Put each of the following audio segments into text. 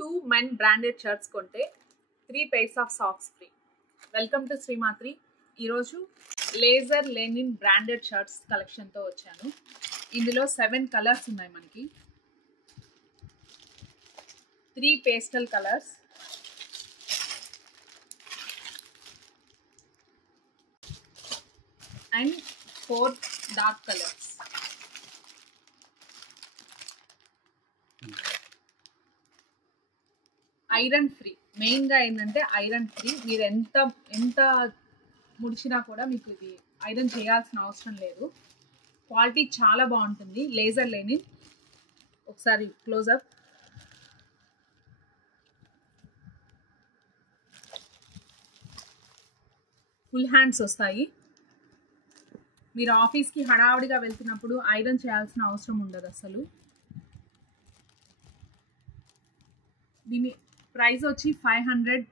2 men branded shirts కొంటే 3 pairs of socks free. Welcome to Srimatri. ఈరోజు laser linen branded shirts కలెక్షన్తో వచ్చాను. ఇందులో 7 కలర్స్ ఉన్నాయి మనకి. 3 pastel colours, and 4 dark colours. Iron free. మెయిన్గా ఏంటంటే ఐరన్ ఫ్రీ. మీరు ఎంత ముడిచినా కూడా మీకు ఇది ఐరన్ చేయాల్సిన అవసరం లేదు. క్వాలిటీ చాలా బాగుంటుంది. Laser linen. ఒకసారి క్లోజప్. ఫుల్ హ్యాండ్స్ వస్తాయి. మీరు ఆఫీస్కి హడావుడిగా వెళ్తున్నప్పుడు ఐరన్ చేయాల్సిన అవసరం ఉండదు అసలు. దీని ప్రైస్ వచ్చి 500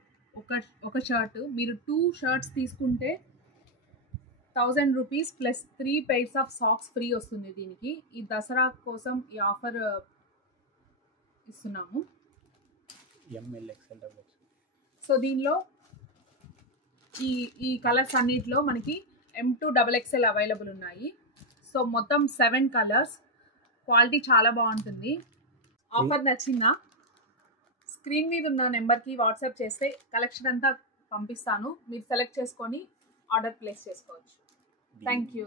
ఒక షర్ట్. మీరు 2 షర్ట్స్ తీసుకుంటే 1000 rupees plus 3 pairs of socks free వస్తుంది. దీనికి ఈ దసరా కోసం ఈ ఆఫర్ ఇస్తున్నాము. సో దీనిలో ఈ కలర్స్ అన్నిటిలో మనకి M2 XXL అవైలబుల్ ఉన్నాయి. సో మొత్తం 7 కలర్స్. క్వాలిటీ చాలా బాగుంటుంది. ఆఫర్ నచ్చిందా? స్క్రీన్ మీద ఉన్న నెంబర్కి వాట్సాప్ చేస్తే కలెక్షన్ అంతా పంపిస్తాను. మీరు సెలెక్ట్ చేసుకొని ఆర్డర్ ప్లేస్ చేసుకోవచ్చు. Thank you.